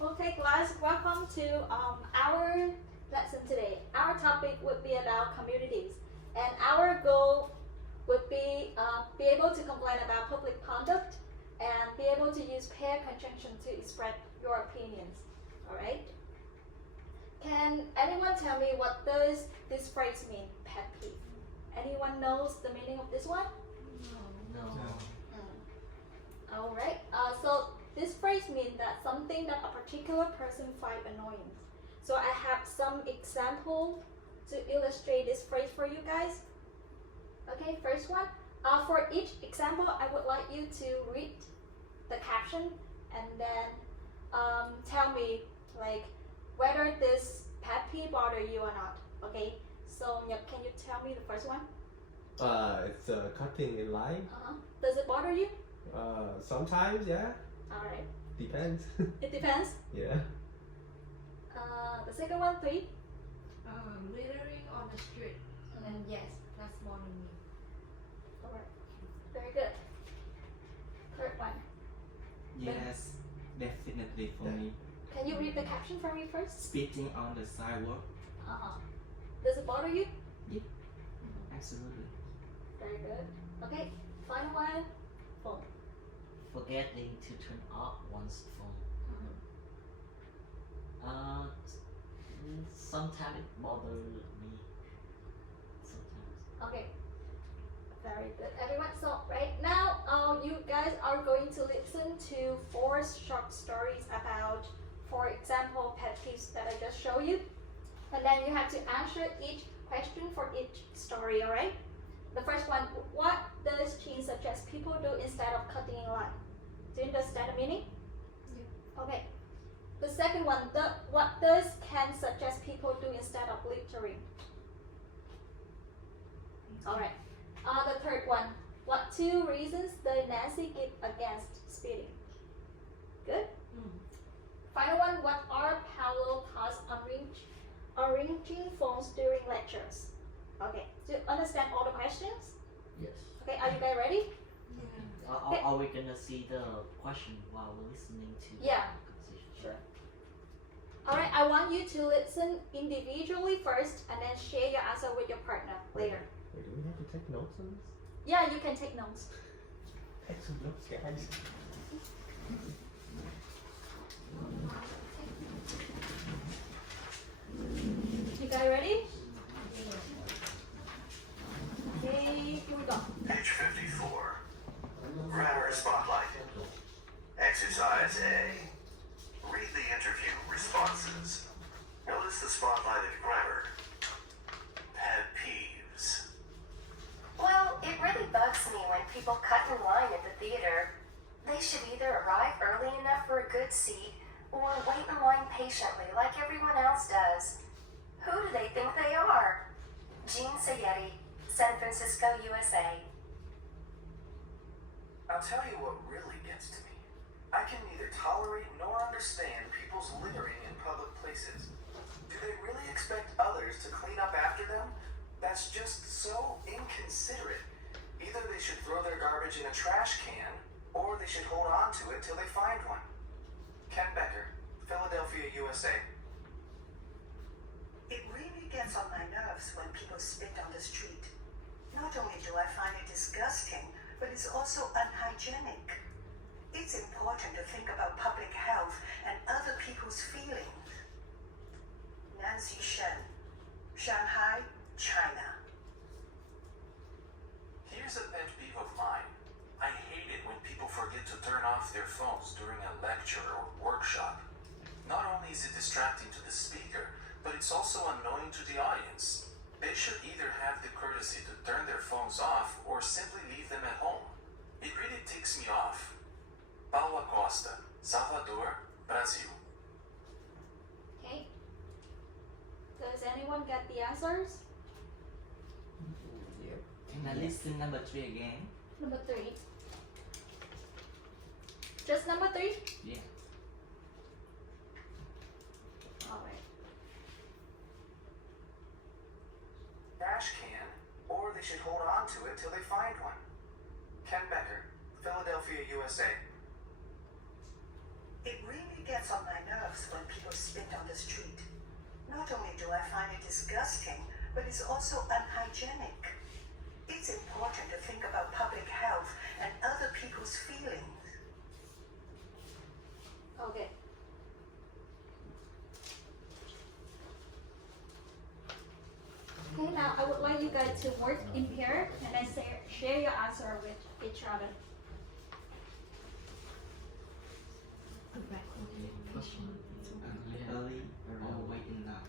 Okay, class, welcome to our lesson today. Our topic would be about communities, and our goal would be able to complain about public conduct and be able to use pair conjunction to express your opinions. All right. Can anyone tell me what does this phrase mean? Pet peeve. Anyone knows the meaning of this one? No. All right. So this phrase means that something that a particular person find annoying. So I have some example to illustrate this phrase for you guys. Okay, first one. For each example, I would like you to read the caption and then tell me like whether this pet peeve bother you or not. Okay. So Nhật, can you tell me the first one? It's cutting in line. Does it bother you? Sometimes, yeah. All right. Depends. It depends. Yeah. The second one, 3. Littering on the street. And yes, that's bothering me. Alright. Very good. Third one. Yes, definitely for me. Can you read the caption for me first? Spitting on the sidewalk, Does it bother you? absolutely. Very good. Okay. Final one. Phone. Forgetting to turn off one's phone. Sometimes it bothers me. Sometimes. Okay. Very good, everyone. So right now, you guys are going to listen to 4 short stories about, for example, pet peeves that I just showed you, and then you have to answer each question for each story. All right. The first one: what does Chin suggest people do instead of cutting in line? Do you understand the meaning? Yeah. Okay. The second one: what does Ken suggest people do instead of littering? All right. The third one: what 2 reasons does Nancy give against speeding? Good. Final one: what are Paulo thoughts on arranging phones during lectures? Okay. Do you understand all the questions? Yes. Okay. Are you guys ready? Yeah. Are we gonna see the question while we're listening to Yeah. the conversation? Sure. All right. I want you to listen individually first, and then share your answer with your partner later. Wait, do we have to take notes on this? Yeah, you can take notes. Take some notes, guys. You guys ready? Okay, here we go. Page 54. Grammar Spotlight. Exercise A. Read the interview responses. Notice the spotlighted grammar. Pet peeves. Well, it really bugs me when people cut in line at the theater. They should either arrive early enough for a good seat or wait in line patiently like everyone else does. Who do they think they are? Jean Sayeti, San Francisco, USA. I'll tell you what really gets to me. I can neither tolerate nor understand people's littering in public places. Do they really expect others to clean up after them? That's just so inconsiderate. Either they should throw their garbage in a trash can, or they should hold on to it till they find one. Ken Becker, Philadelphia, USA. It really gets on my nerves when people spit on the street. Not only do I find it disgusting, but it's also unhygienic. It's important to think about public health and other people's feelings. Nancy Shen, Shanghai, China. Here's a pet peeve of mine. I hate it when people forget to turn off their phones during a lecture or workshop. Not only is it distracting to the speaker, but it's also annoying to the audience. They should either have the courtesy to turn their phones off or simply leave them at home. It really ticks me off. Paula Costa, Salvador, Brazil. Okay. Does anyone get the answers? Yep. Can I listen number 3 again? Number 3. Just number 3? Yeah. All right. Trash can, or they should hold on to it till they find one. Ken Becker, Philadelphia, USA. It really gets on my nerves nerves when people spit on the street. Not only do I find it disgusting, but it's also unhygienic. It's important to think about public health and other people's feelings. Okay. Okay, now I would like you guys to work in pair and then share your answer with each other. Okay, first one. Early or wait in line.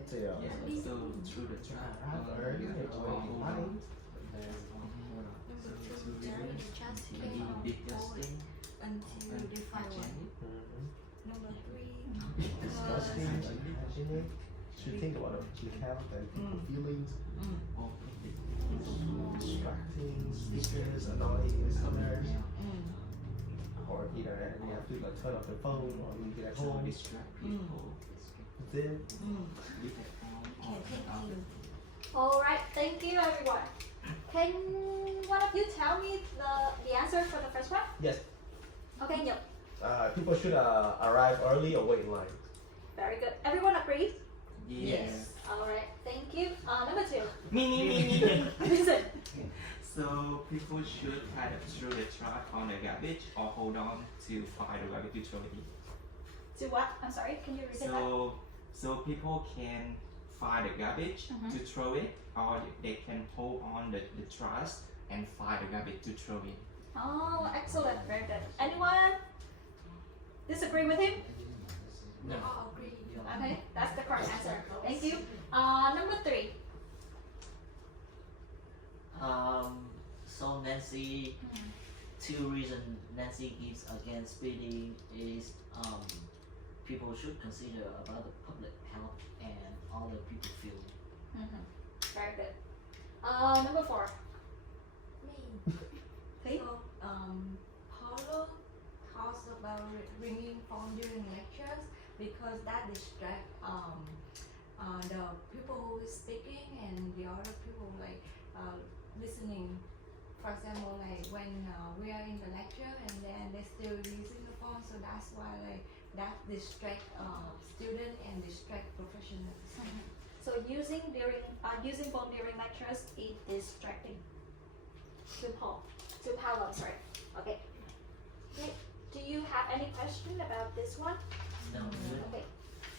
It's a Yeah, so through the trap. early or wait in line. So two reasons. Maybe disgusting, until they find one. unhygienic. Number 3, Disgusting, unhygienic. Should think about the public health and people feelings. Or public. Distracting, stickers, annoying listeners. Or either they have to like turn off the phone or leave it at So home. distract people. Then Leave it home or out. Alright, thank you everyone. Can one of you tell me the answer for the first one? yes, Okay, Nhật. people should arrive early or wait in line. Very good. Everyone agrees? Yes. Alright, thank you. Number 2. Me. Listen. So people should kind of throw the trash on the garbage or hold on to find the garbage to throw it in. To what? I'm sorry, can you repeat that? So people can find the garbage to throw it, or they can hold on the trash and find the garbage to throw in. Oh, excellent. Very good. Anyone disagree with him? we all agree. Okay, that's the correct answer. Thank you. Number 3. So Nancy, 2 reasons Nancy gives against speeding is people should consider about the public health and other people feel. Very good. Number 4. Me. Please. So, Paulo talks about ringing phone during lectures because that distract the people who is speaking and the other people like listening. For example, like when we are in the lecture and then they're still using the phone, so that's why like that distract student and distract professionals. So using phone during lectures is distracting. To Paulo, I'm sorry. Okay. Okay. Do you have any question about this one? No, Okay.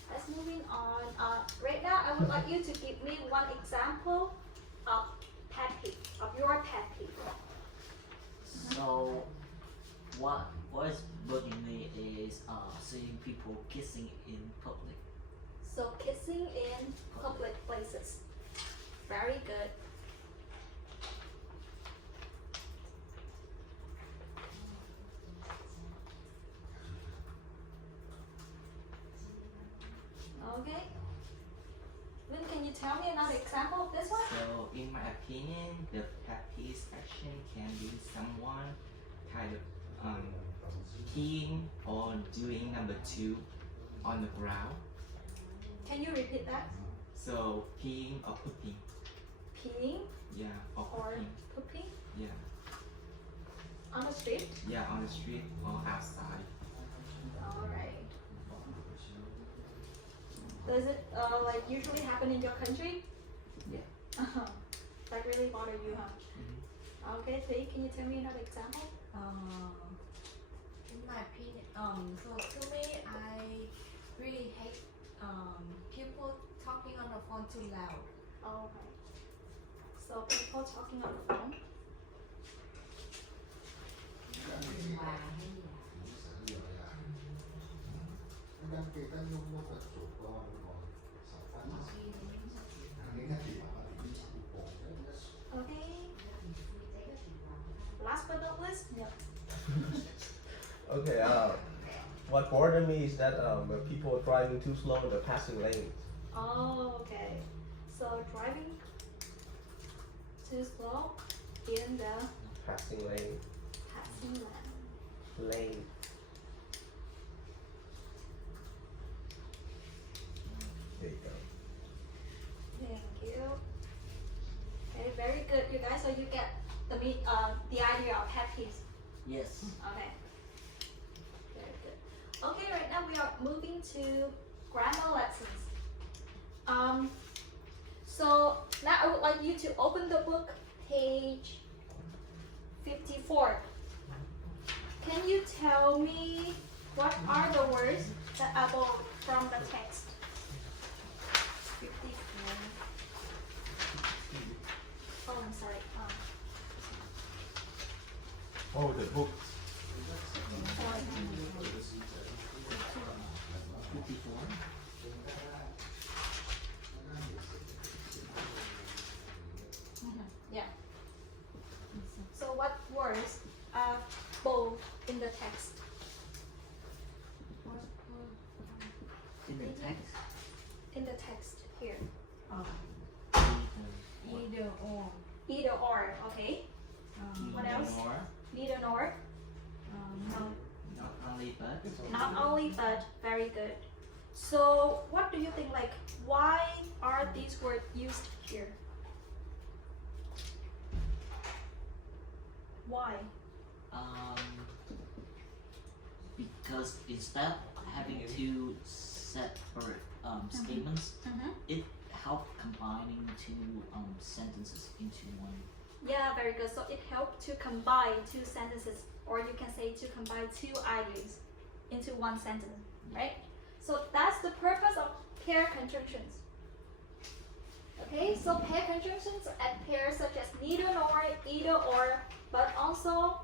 Let's moving on. Right now, I would like you to give me one example of pet peeve, of your pet peeve. So what is bugging me is seeing people kissing in public. So kissing in public places. Very good. Okay. Lynn, can you tell me another example of this one? So in my opinion, the pet peeve action can be someone kind of peeing or doing number 2 on the ground. Can you repeat that? So peeing or pooping. Peeing Yeah, or or pooping. pooping Yeah, on the street? yeah, on the street or outside. Alright. Does it like usually happen in your country? Yeah. That really bother you, huh? Okay, Thủy, can you tell me another example? In my opinion, so to me, I really hate people talking on the phone too loud. Alright. So people talking on the phone. Okay. Last but not least, Nhật. Okay, what bothered me is that when people are driving too slow in the passing lane. Oh, okay. So driving too slow in the Passing lane. passing lane. Lane. There you go. Thank you. Okay, very good, you guys. So you get the idea of pet peeves. Yes. Okay. Very good. Okay, right now we are moving to grammar lessons. So now I would like you to open the book, page 54. Can you tell me what are the words that are bold from the text? 54. Oh, I'm sorry. Oh, the book. 54. Yeah. So what words are bold in the text? In the text, In the text here. Either or. Either or, okay. What else? More, Neither nor. No. not only but. Not only but, very good. So what do you think, like, why are these words used here? Why? because instead of having two separate statements, it helped combining two sentences into one. Yeah, very good. So it helped to combine two sentences, or you can say to combine two ideas into one sentence, right? So that's the purpose of pair conjunctions. Okay, so pair conjunctions and pairs such as neither nor, either or, but also,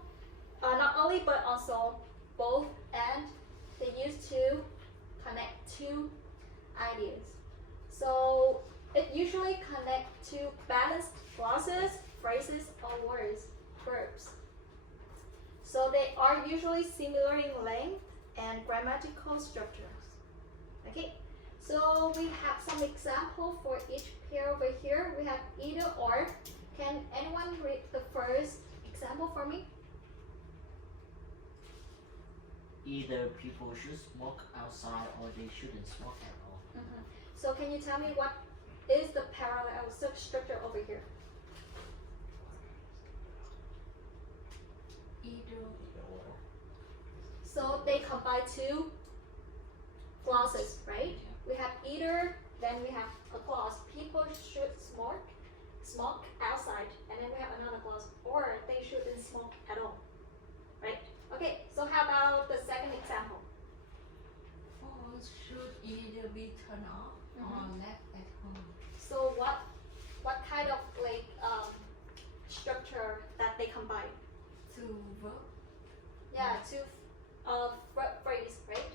not only but also, both and, they used to connect two ideas. So it usually connects to balanced clauses, phrases, or words, verbs. So they are usually similar in length and grammatical structures. Okay, so we have some example for each pair over here. We have either or. Can anyone read the first example for me? Either people should smoke outside or they shouldn't smoke at all. So can you tell me what is the parallel structure over here? Either. So they combine two clauses, right? We have either, then we have a clause, people should smoke outside, and then we have another clause, or they shouldn't smoke at all, right? Okay, so how about the second example? Phones should either be turned off or left at home. So what kind of like structure that they combine? To verb. Yeah, two phrase, right?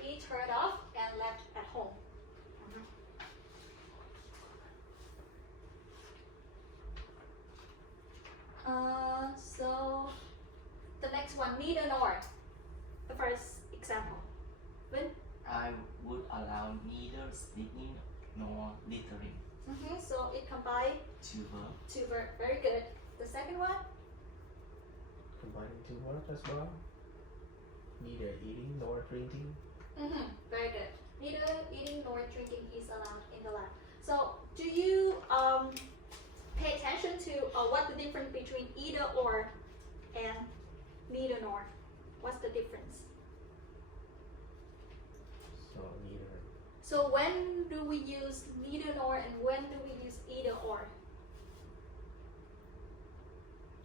Be turned off and left at home. So the next one, neither nor. The first example. Win? I would allow neither sleeping nor littering. So it combined Two verb. two verb. Very good. The second one? Combining two words as well. Neither eating nor drinking. Very good. Neither eating nor drinking is allowed in the lab. So do you pay attention to what the difference between either or and neither nor? What's the difference? So neither. So when do we use neither nor and when do we use either or?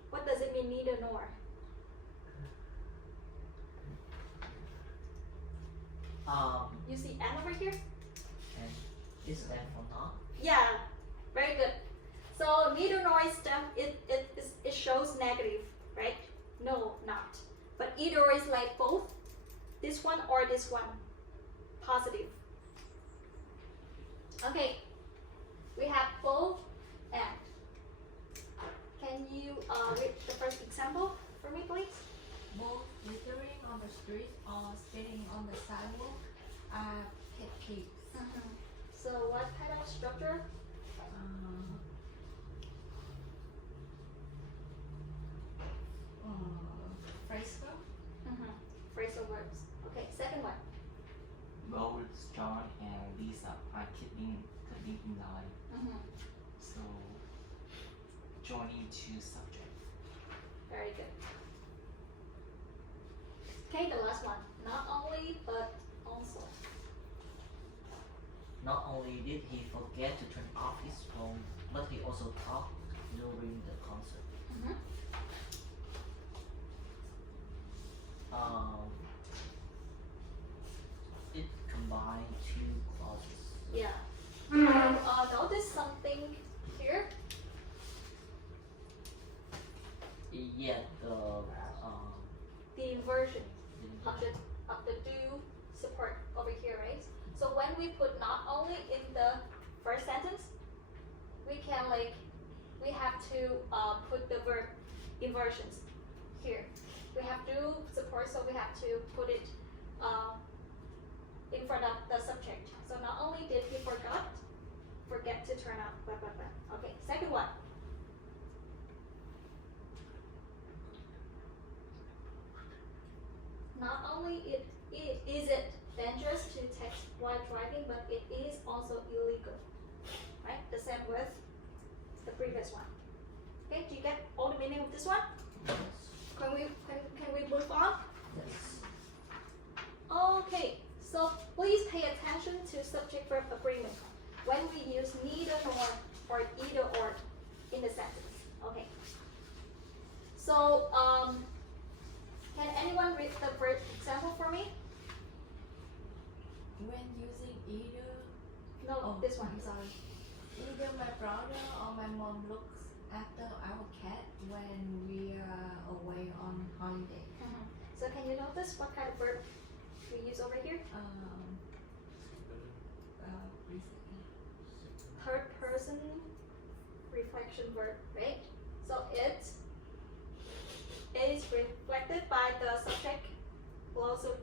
What does it mean, neither nor? You see N over here? And is that for not? Yeah, very good. So neither nor is it shows negative, right? No, not. But either is like both this one or this one, positive. Okay, we have both and. Can you read the first example for me, please? Both littering on the street or spitting on the sidewalk are pet peeves. So what kind of structure? Phrasal. Phrasal verbs. Okay, second one. Both John and Lisa are keeping in line. So joining two subjects. Very good. Okay, the last one. Not only but console. Not only did he forget to turn off his phone, but he also talked during the concert. Mhm. It combined two clauses. Yeah. Notice something here. Yeah, The inversion the of the do support over here, right? So when we put not only in the first sentence, we can we have to put the verb inversions here. We have do support, so we have to put it in front of the subject. So not only did he forget to turn off, blah, blah, blah. Okay, second one. Not only is it dangerous to text while driving, but it is also illegal. Right? The same with the previous one. Okay, do you get all the meaning of this one? yes, Can we move on? yes. Okay, so please pay attention to subject verb agreement when we use neither nor or either or in the sentence. Okay. So can anyone read the verb example for me? When using either, No, this one. I'm sorry. Either my brother or my mom looks after our cat when we are away on holiday. Mhm. So can you notice what kind of verb we use over here? Recently. Third person reflection verb, right? So it is reflected by the subject close to